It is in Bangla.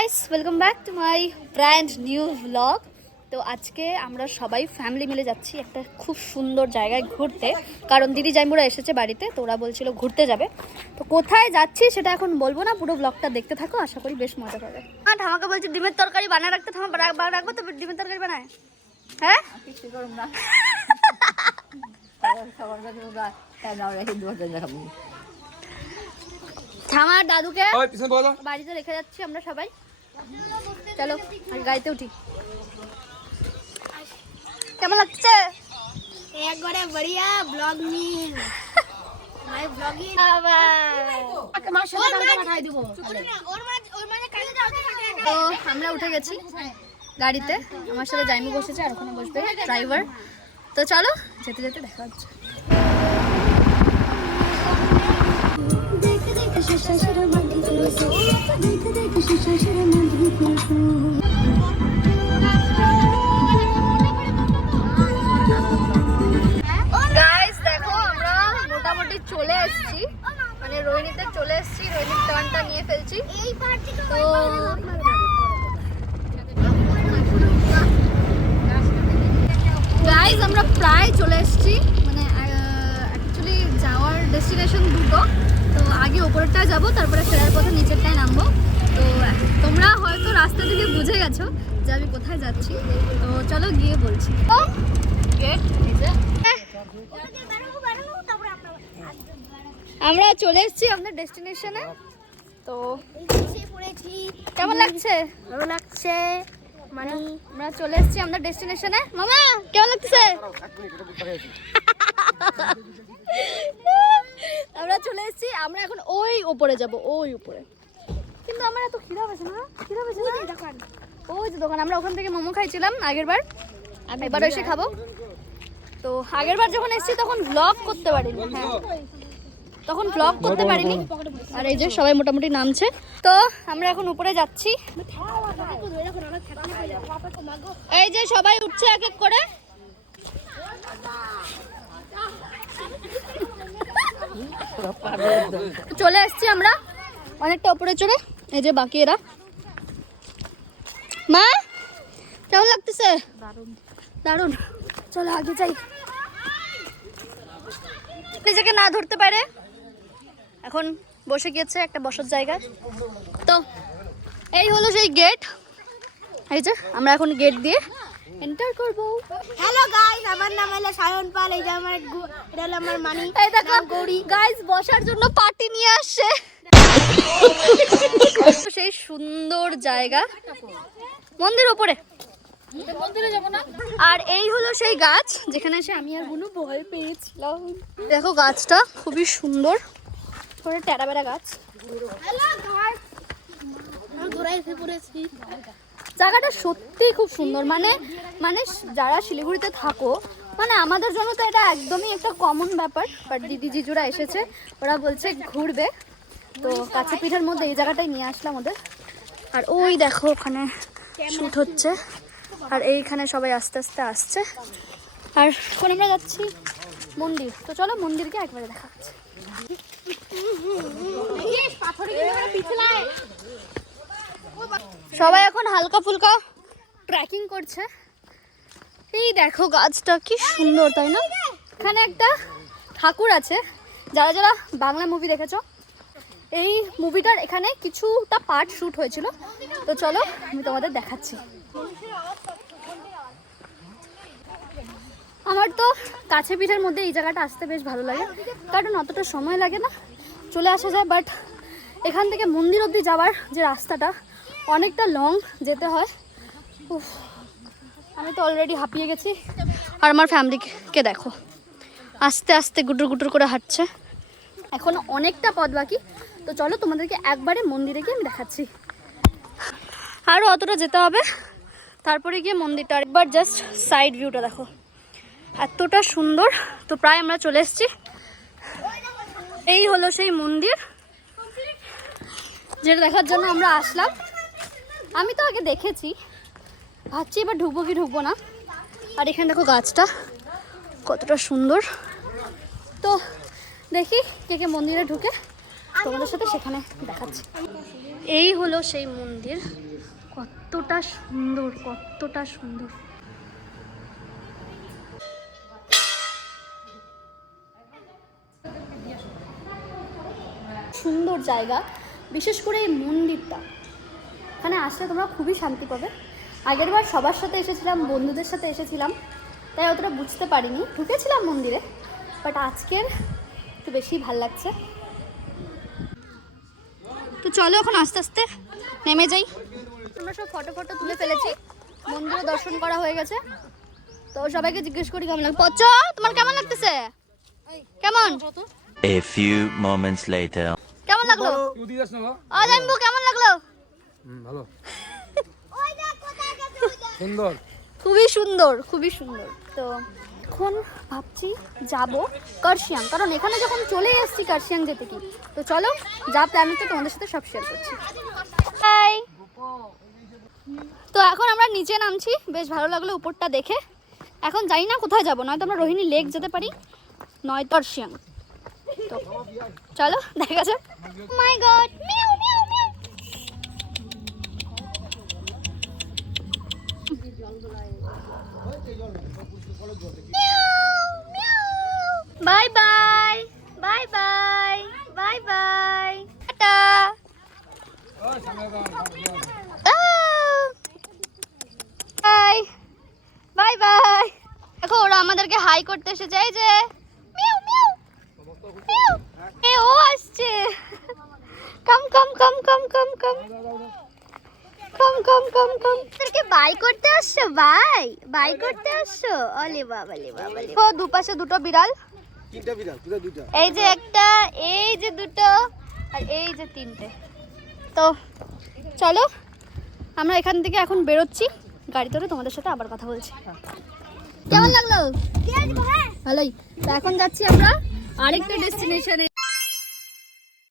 Guys, welcome back to my brand new blog. তো আজকে আমরা সবাই ফ্যামিলি মিলে যাচ্ছি একটা খুব সুন্দর জায়গায় ঘুরতে, কারণ দিদি জাইমুরা এসেছে বাড়িতে, তো ওরা বলছিল ঘুরতে যাবে। তো কোথায় যাচ্ছি সেটা এখন বলবো না, পুরো ব্লগটা দেখতে থাকো, আশা করি বেশ মজা পাবে। হ্যাঁ, ঠামাকে বলছি ডিমের তরকারি বানায় রাখতে, রাখবো তো ডিমের তরকারি বানায়। হ্যাঁ ঠামার দাদুকে বাড়িতে রেখে যাচ্ছি আমরা সবাই। চলো আর গাড়িতে উঠি। কেমন লাগছে? একবারে বড়িয়া ব্লগ নিন ভাই ব্লগিং তো আমরা উঠে গেছি গাড়িতে, আমার সাথে জাইমু বসেছে আর ওখানে বসবে ড্রাইভার। তো চলো যেতে যেতে দেখা হচ্ছে। গাইস দেখো, আমরা মোটামুটি চলে এসেছি, মানে রোহিণীতে চলে এসেছি, রোহিণীর টার্নটা নিয়ে ফেলছি। তো গাইস আমরা প্রায় চলে এসেছি, মানে অ্যাকচুয়ালি যাওয়ার ডেস্টিনেশন দুটো। তো আগে ওপরটা যাব, তারপরে ফেরার পথে নিচেরটাই নামবো। তো তোমরা হয়তো রাস্তা থেকে বুঝে গেছো যে আমি কোথায় যাচ্ছি, তো চলো গিয়ে বলছি। আমরা চলে এসেছি আমাদের ডেস্টিনেশনে। তো কেমন লাগছে? ভালো লাগছে মানে আমরা চলে এসেছি আমাদের ডেস্টিনেশনে। মামা কেমন লাগছে? আমরা চলে এসেছি, আমরা এখন ওই উপরে যাব, ওই উপরে। কিন্তু আমার এত খিদা পেয়েছে না, খিদা পেয়েছে না। দোকান ওই যে দোকান, আমরা ওখান থেকে মোমো খাইছিলাম আগের বার, এবার এসে খাবো। তো আগের বার যখন এসেছি তখন ব্লগ করতে পারিনি, হ্যাঁ তখন ব্লগ করতে পারিনি। আর এই যে সবাই মোটামুটি নামছে, তো আমরা এখন উপরে যাচ্ছি। এই যে সবাই উঠছে এক এক করে। চলে এসেছি আমরা অনেকটা উপরে চড়ে। এই যে বাকি এরা। মা কেমন লাগতেছে? দারুণ। চলো আগে যাই, নিজেকে না ধরতে পারে। এখন বসে গিয়েছে একটা বসার জায়গায়। তো এই হলো সেই গেট। এই যে আমরা এখন গেট দিয়ে এন্টার করব। হ্যালো গাইস, আমার নাম হলো সায়ন পাল। এই যে আমার এটা হলো আমার মানি। এই দেখো গৌরী গাইস বসার জন্য পার্টি নিয়ে আসছে। সেই সুন্দর জায়গা, মন্দির উপরে, মন্দিরে যাব না। আর এই হলো সেই গাছ যেখানে এসে আমি আর বুনু ভয় পেয়েছিলাম। দেখো গাছটা খুবই সুন্দর, পুরো টেরা বেড়া গাছ। হ্যালো গাইস, আমি ঘুরে এসে পড়েছি। জায়গাটা সত্যি খুব সুন্দর, মানে মানে যারা শিলিগুড়িতে থাকো, মানে আমাদের জন্য তো এটা একদমই একটা কমন ব্যাপার, বাট দিদি জিজুরা এসেছে, ওরা বলছে ঘুরবে, তো কাছে পিঠের মধ্যে এই জায়গাটাই নিয়ে আসলাম ওদের। আর ওই দেখো ওখানে শুট হচ্ছে, আর এইখানে সবাই আস্তে আস্তে আসছে। আর এখন আমরা যাচ্ছি মন্দির। তো চলো মন্দিরকে একবারে দেখা হচ্ছে। সবাই এখন হালকা ফুলকা ট্রেকিং করছে। এই দেখো গাছটা কি সুন্দর, তাই না? এখানে একটা ঠাকুর আছে, যারা যারা বাংলা মুভি দেখেছো, এই মুভিটার এখানে কিছুটা পার্ট শুট হয়েছিল। তো চলো আমি তোমাদের দেখাচ্ছি। আমার তো কাছে পিঠের মধ্যে এই জায়গাটা আসতে বেশ ভালো লাগে, কারণ অতটা সময় লাগে না, চলে আসা যায়। বাট এখান থেকে মন্দির অবধি যাওয়ার যে রাস্তাটা অনেকটা লং যেতে হয়। উফ, আমি তো অলরেডি হাঁপিয়ে গেছি। আর আমার ফ্যামিলিকে দেখো আস্তে আস্তে গুটুর গুটুর করে হাঁটছে, এখনো অনেকটা পথ বাকি। তো চলো তোমাদেরকে একবারে মন্দিরে গিয়ে আমি দেখাচ্ছি। আরও অতটা যেতে হবে, তারপরে গিয়ে মন্দিরটা একবার জাস্ট সাইড ভিউটা দেখো, এতটা সুন্দর। তো প্রায় আমরা চলে এসেছি। এই হলো সেই মন্দির যেটা দেখার জন্য আমরা আসলাম। আমি তো আগে দেখেছি, ভাবছি এবার ঢুকবো কি ঢুকবো না। আর এখানে দেখো গাছটা কতটা সুন্দর। তো দেখি কে কে মন্দিরে ঢুকে, তোমাদের সাথে সেখানে দেখাচ্ছি। এই হলো সেই মন্দির কতটা সুন্দর, কতটা সুন্দর। সুন্দর জায়গা, বিশেষ করে এই মন্দিরটা, এখানে আসলে তোমরা খুবই শান্তি পাবে। আগেরবার সবার সাথে এসেছিলাম, বন্ধুদের সাথে এসেছিলাম, তাই অতটা বুঝতে পারিনি, ঢুকেছিলাম মন্দিরে, বাট আজকের একটু বেশি ভাল লাগছে। তো চলো এখন আস্তে আস্তে নেমে যাই। আমরা সব ফটো তুলে ফেলেছি, মন্দিরে দর্শন করা হয়ে গেছে। তো সবাইকে জিজ্ঞেস করি কেমন লাগছে। পচ্চ, তোমার কেমন লাগতেছে? কেমন? A few moments later. কেমন লাগলো? জানবো কেমন লাগলো? ভালো, সুন্দর, খুবই সুন্দর, খুবই সুন্দর। তো এখন ভাবছি যাব কার্শিয়াং, কারণ এখানে যখন চলে এসেছি কার্শিয়াং যেতে কি, তো চলো যা প্ল্যান হচ্ছে তোমাদের সাথে সব শেয়ার করছি। হাই, তো এখন আমরা নিচে নামছি, বেশ ভালো লাগলো উপরটা দেখে। এখন জানি না কোথায় যাবো, নয়তো আমরা রোহিণী লেক যেতে পারি, নয়তো কার্শিয়াং। তো চলো দেখা যাক। মাই গড, মিউ মিউ মিউ। Bye bye bye bye bye bye, টাটা। Bye bye bye. দেখো ওরা আমাদেরকে হাই করতে এসেছে, এই যে মিউ মিউ মিউ। এ ও আসছে, come come come come come come come come come come. তোরকে by করতে আসছো? বাই বাই করতে আসছো? ওলে বাবা লে বাবা লে। ও দুপাশে দুটো বিড়াল, তিনটা বিড়াল, পুরো দুইটা। এই যে একটা, এই যে দুটো, আর এই যে তিনটে। তো চলো আমরা এখান থেকে এখন বেরোচ্ছি, গাড়ি ধরে তোমাদের সাথে আবার কথা বলছি। কেমন লাগলো? ভালোই। তো এখন যাচ্ছি আমরা আরেকটা ডেস্টিনেশনে।